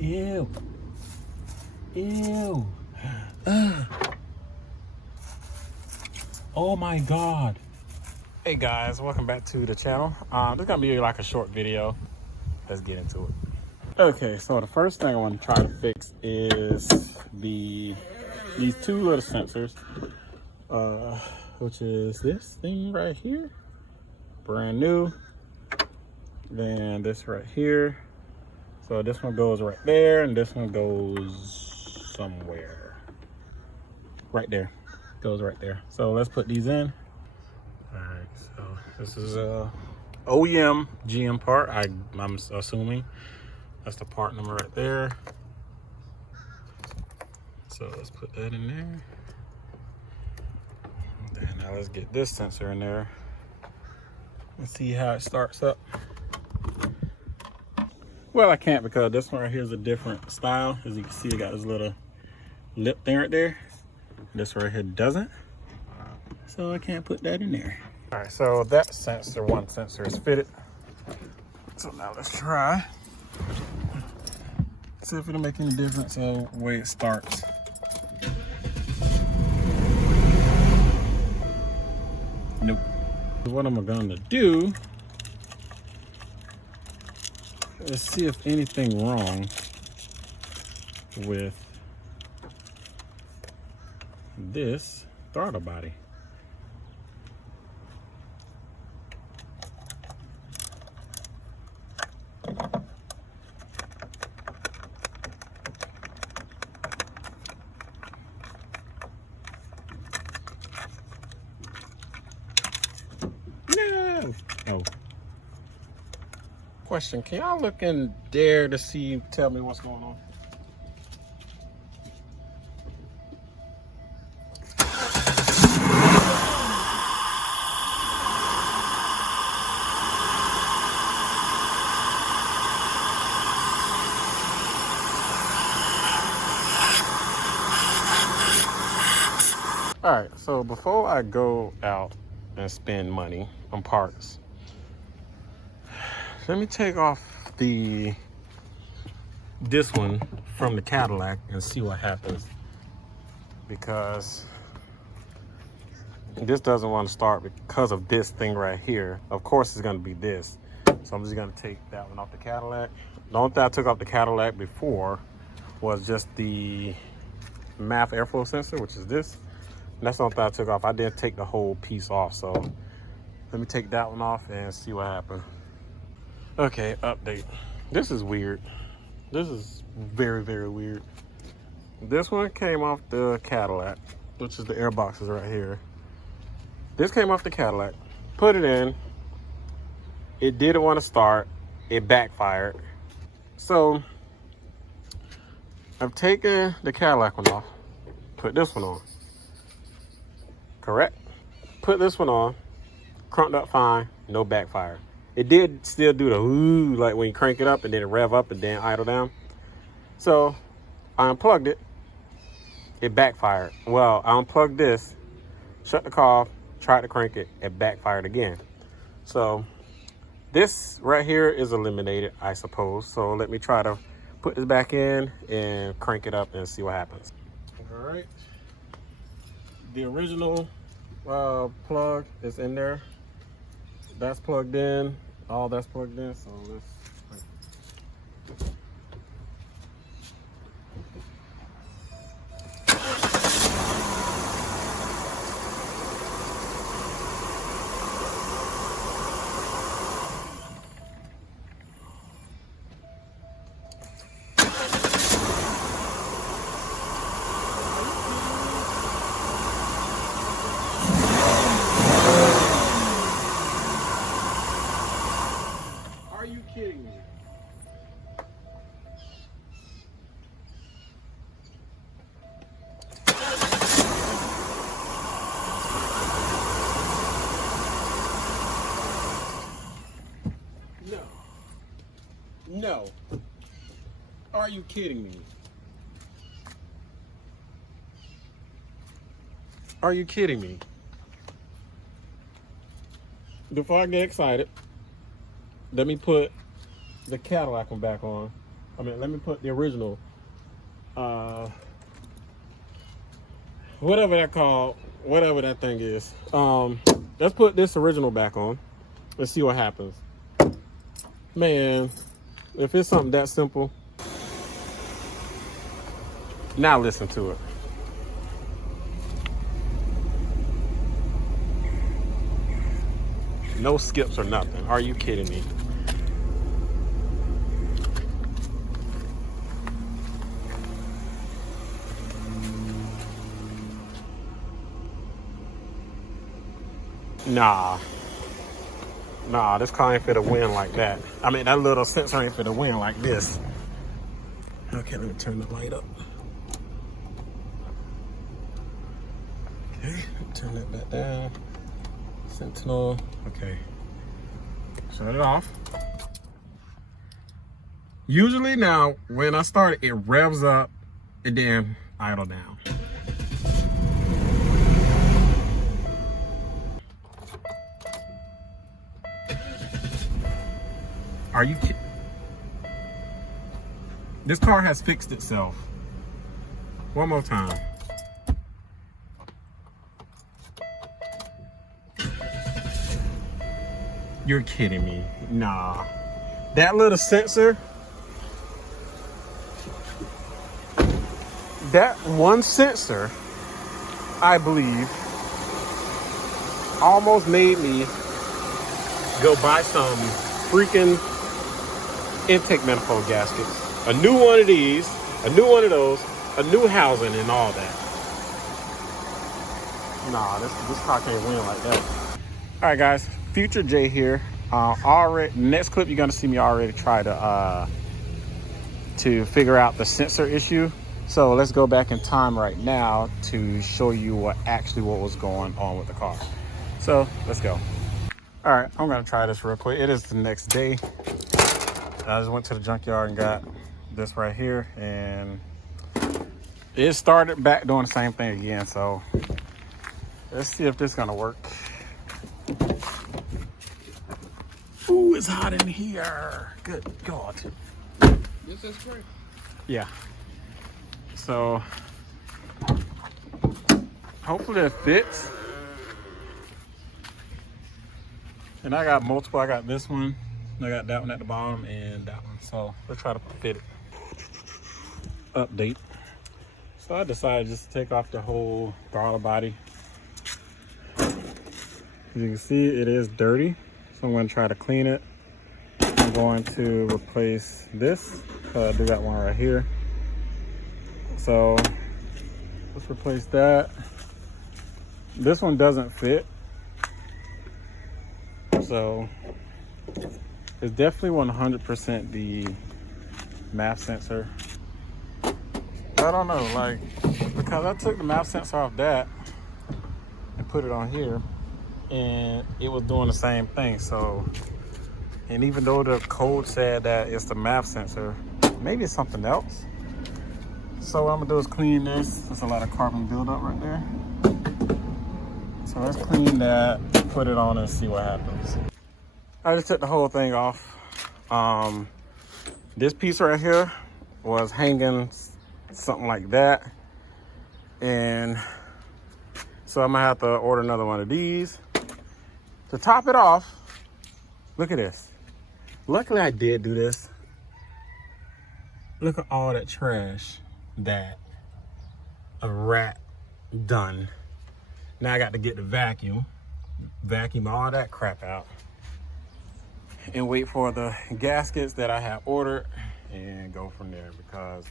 Ew. Ew. Oh my God. Hey guys, welcome back to the channel. This is gonna be like a short video. Let's get into it. Okay, so the first thing I want to try to fix is these two little sensors, which is this thing right here, brand new. Then this right here. So this one goes right there, and this one goes somewhere. Right there. Goes right there. So let's put these in. All right, so this is a OEM GM part. I'm assuming that's the part number right there. So let's put that in there. And now let's get this sensor in there and see how it starts up. Well, I can't because this one right here is a different style. As you can see, it got this little lip thing right there. This right here doesn't. So I can't put that in there. All right, so that sensor, one sensor is fitted. So now let's try. See if it'll make any difference the way it starts. Nope. What I'm gonna do is see if anything wrong with this throttle body. No. Oh. Question, can y'all look in there to see, tell me what's going on? All right, so before I go out and spend money on parts, let me take off this one from the Cadillac and see what happens, because this doesn't want to start because of this thing right here. Of course it's going to be this, so I'm just going to take that one off the Cadillac. The only thing I took off the Cadillac before was just the MAF airflow sensor, which is this. And that's the only thing I took off. I didn't take the whole piece off, so let me take that one off and see what happens. Okay, update. This is weird. This is very, very weird. This one came off the Cadillac, which is the air boxes right here. This came off the Cadillac. Put it in. It didn't want to start. It backfired. So I've taken the Cadillac one off. Put this one on. Correct? Put this one on. Crunked up fine. No backfire. It did still do the ooh, like when you crank it up and then it rev up and then idle down. So I unplugged it. It backfired. Well, I unplugged this, shut the car off, tried to crank it, it backfired again. So this right here is eliminated, I suppose. So let me try to put this back in and crank it up and see what happens. All right. The original plug is in there. That's plugged in. All that's plugged in. So let's. Are you kidding me? No. No. Are you kidding me? Are you kidding me? Before I get excited, let me put the Cadillac one back on. I mean, let me put the original, whatever that called, whatever that thing is. Let's put this original back on. Let's see what happens. Man, if it's something that simple. Now listen to it. No skips or nothing. Are you kidding me? Nah, this car ain't fit to win like that. I mean, that little sensor ain't fit to win like this. Okay, let me turn the light up. Okay, turn that back down. Sentinel, okay. Shut it off. Usually now, when I start, it revs up and then idle down. Are you kidding? This car has fixed itself. One more time. You're kidding me. Nah. That little sensor, that one sensor, I believe, almost made me go buy some freaking intake manifold gaskets. A new one of these, a new one of those, a new housing and all that. Nah, this car can't win like that. All right, guys, Future J here. Next clip, you're gonna see me already try to figure out the sensor issue. So let's go back in time right now to show you what was going on with the car. So let's go. All right, I'm gonna try this real quick. It is the next day. I just went to the junkyard and got this right here, and it started back doing the same thing again. So let's see if this is gonna work. Ooh, it's hot in here. Good God. This is great. Yeah. So hopefully it fits. And I got multiple. I got this one. I got that one at the bottom and that one. So let's try to fit it. Update. So I decided just to take off the whole throttle body. As you can see, it is dirty. So I'm going to try to clean it. I'm going to replace this. I do got one right here. So let's replace that. This one doesn't fit. So it's definitely 100% the MAP sensor. I don't know, like, because I took the MAP sensor off that and put it on here, and it was doing the same thing. So, and even though the code said that it's the MAP sensor, maybe it's something else. So what I'm gonna do is clean this. There's a lot of carbon buildup right there. So let's clean that, put it on and see what happens. I just took the whole thing off. This piece right here was hanging something like that. And so I'm gonna have to order another one of these. To top it off, look at this. Luckily I did do this. Look at all that trash that a rat done. Now I got to get the vacuum all that crap out and wait for the gaskets that I have ordered and go from there, because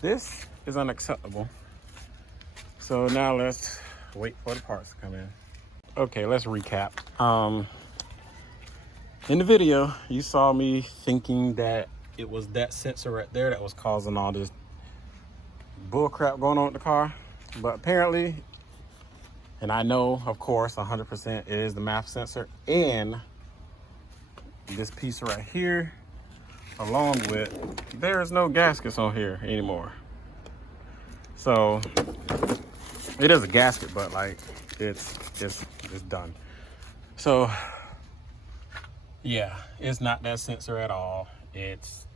this is unacceptable. So now let's wait for the parts to come in. Okay, let's recap. In the video, you saw me thinking that it was that sensor right there that was causing all this bull crap going on with the car. But apparently, and I know, of course, 100% it is the MAP sensor and this piece right here, along with, there's no gaskets on here anymore. So it is a gasket, but like it's done. So yeah, it's not that sensor at all. It's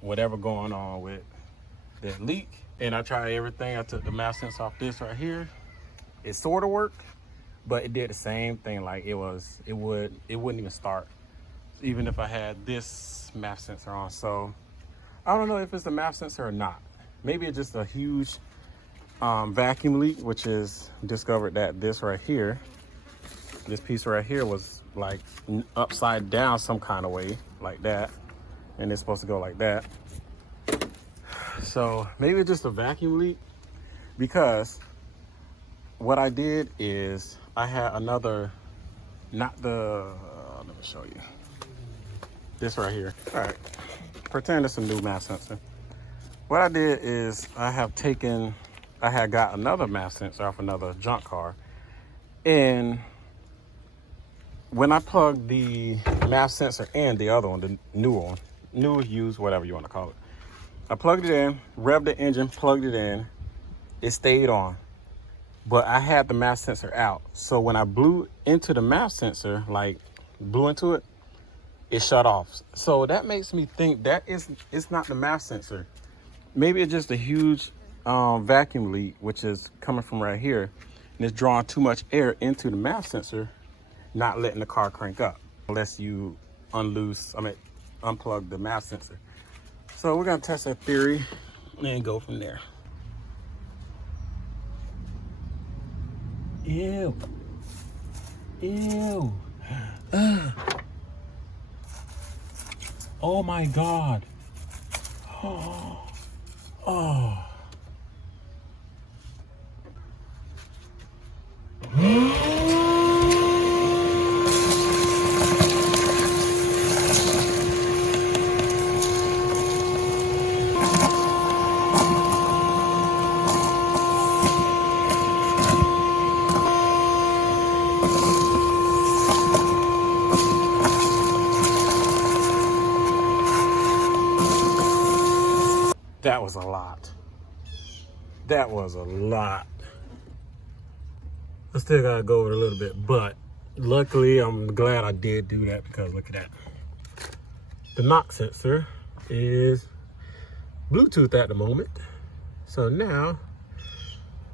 whatever going on with that leak. And I tried everything. I took the mouth sensor off this right here. It sort of worked, but it did the same thing. Like it wouldn't even start, even if I had this mouth sensor on. So I don't know if it's the mouth sensor or not. Maybe it's just a huge vacuum leak, which is discovered that this right here, this piece right here was like upside down some kind of way, like that, and it's supposed to go like that. So maybe it's just a vacuum leak, because what I did is I had another, not the, let me show you. This right here. All right, pretend it's a new mouth sensor. What I did is I had got another mouth sensor off another junk car. And when I plugged the mouth sensor and the other one, the newer one, new, used, whatever you want to call it, I plugged it in, revved the engine, plugged it in, it stayed on. But I had the mouth sensor out. So when I blew into the mouth sensor, like blew into it, it shut off. So that makes me think that it's not the mouth sensor. Maybe it's just a huge vacuum leak, which is coming from right here. And it's drawing too much air into the mouth sensor, not letting the car crank up. Unless you unplug the mouth sensor. So we're gonna test that theory and go from there. Ew. Ew. Oh my God. Oh. Oh. That was a lot. That was a lot. I still gotta go over it a little bit, but luckily I'm glad I did do that, because look at that. The knock sensor is Bluetooth at the moment. So now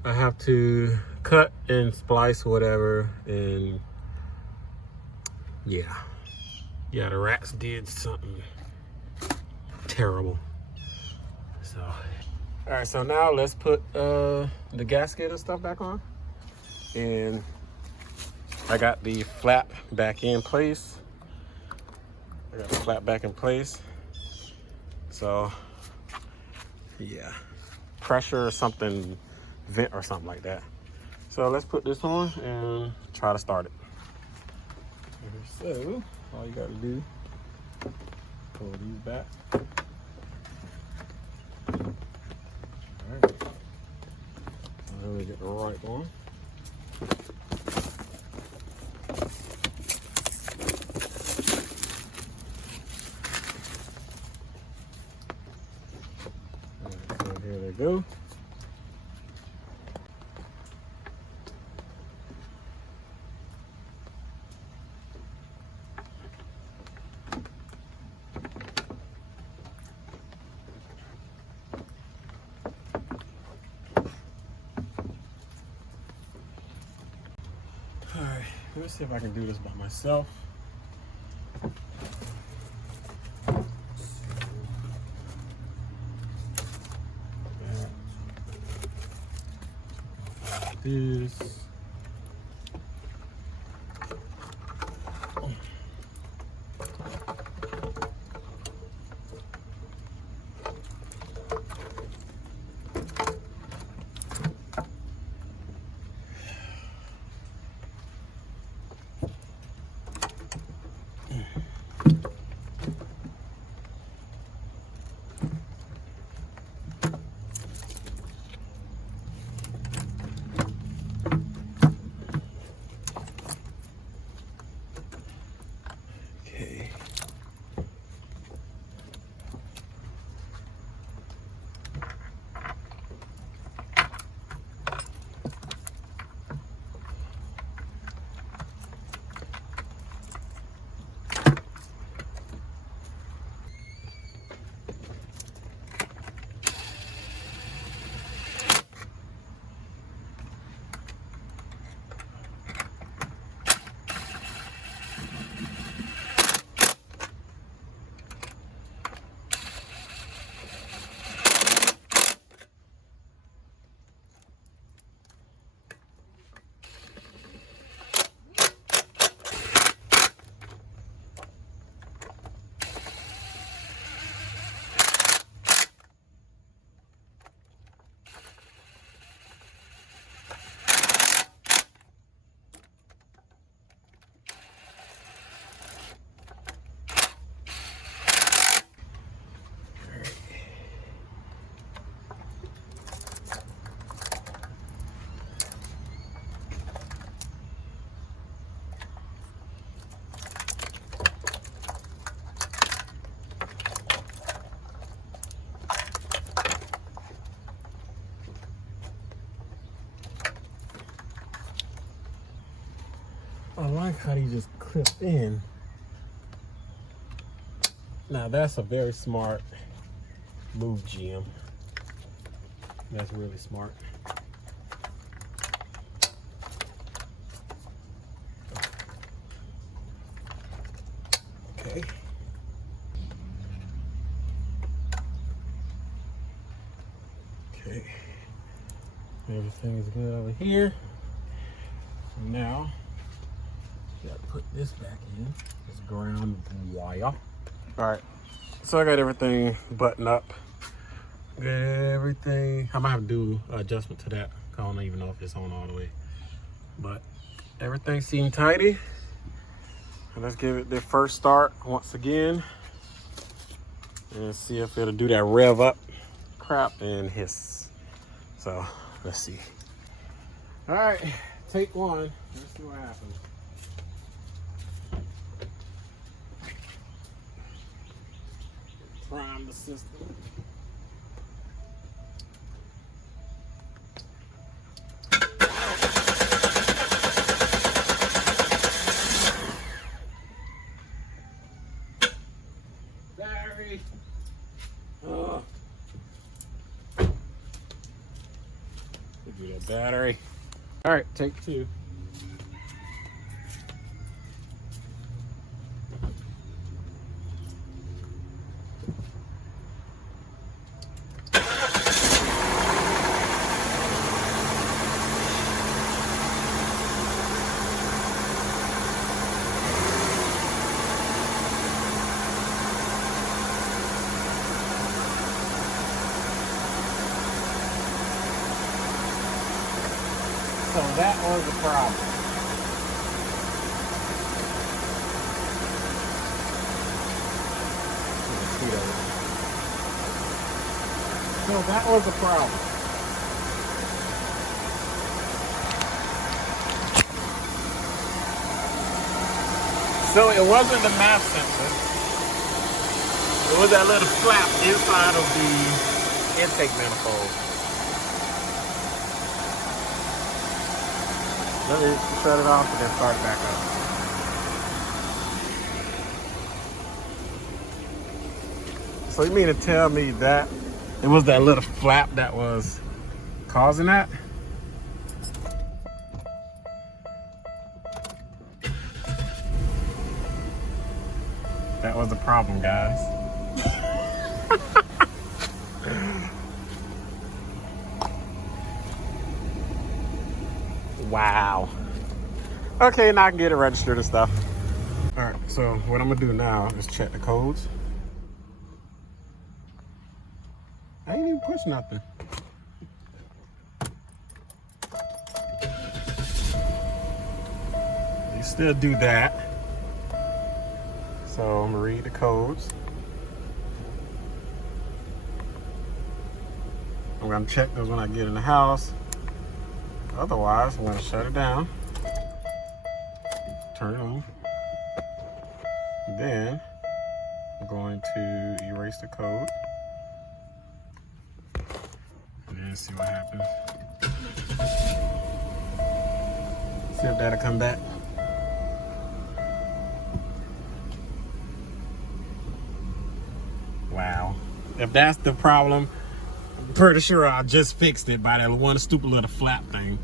I have to cut and splice whatever, and yeah, the rats did something terrible. So, all right, so now let's put the gasket and stuff back on. And I got the flap back in place. So, yeah, pressure or something, vent or something like that. So let's put this on and try to start it. So, all you gotta do, pull these back. Alright, now we get the right one. Alright, so here they go. Alright, let's see if I can do this by myself. This. like how he just clipped in. Now that's a very smart move, GM. That's really smart. Okay. Okay. Everything's good over here. So now, gotta put this back in. This ground wire. All right. So I got everything buttoned up. Got everything. I might have to do an adjustment to that. I don't even know if it's on all the way. But everything seemed tidy. And let's give it the first start once again. And see if it'll do that rev up crap and hiss. So let's see. All right, take one. Let's see what happens. Prime the system. Battery. Do that battery. All right, take two. So that was the problem. So that was the problem. So it wasn't the MAP sensor. It was that little flap inside of the intake manifold. Let me shut it off and then start it back up. So you mean to tell me that it was that little flap that was causing that? That was the problem, guys. Wow. Okay, now I can get it registered and stuff. All right, so what I'm gonna do now is check the codes. I ain't even push nothing. You still do that. So I'm gonna read the codes. I'm gonna check those when I get in the house. Otherwise, I'm gonna shut it down, turn it on. Then I'm going to erase the code and then see what happens. See if that'll come back. Wow. If that's the problem, I'm pretty sure I just fixed it by that one stupid little flap thing.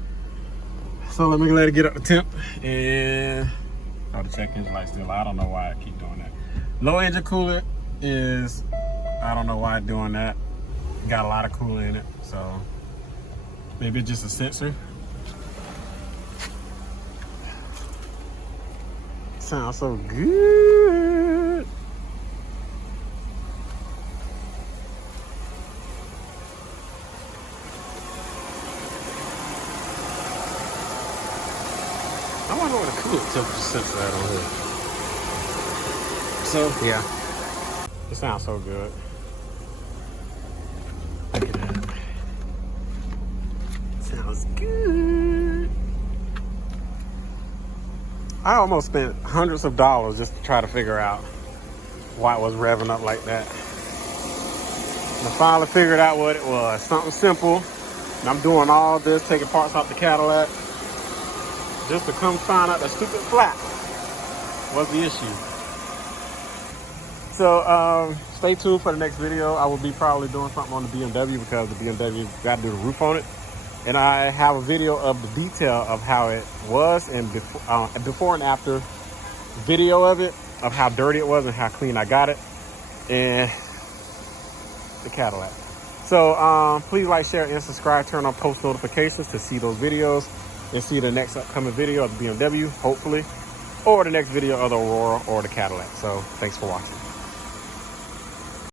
So let me let it get up to temp and the check engine light still. I don't know why I keep doing that. Low engine coolant is, I don't know why I'm doing that. Got a lot of coolant in it, so maybe it's just a sensor. Sounds so good. I wonder what a coolant temperature sensor that on here. So yeah, it sounds so good. Look at that. Sounds good. I almost spent hundreds of dollars just to try to figure out why it was revving up like that. And I finally figured out what it was. Something simple. And I'm doing all this, taking parts off the Cadillac, just to come find out the stupid flat was the issue. So stay tuned for the next video. I will be probably doing something on the BMW because the BMW got to do the roof on it. And I have a video of the detail of how it was and before and after video of it, of how dirty it was and how clean I got it. And the Cadillac. So please like, share, and subscribe. Turn on post notifications to see those videos and see the next upcoming video of the BMW, hopefully, or the next video of the Aurora or the Cadillac. So thanks for watching.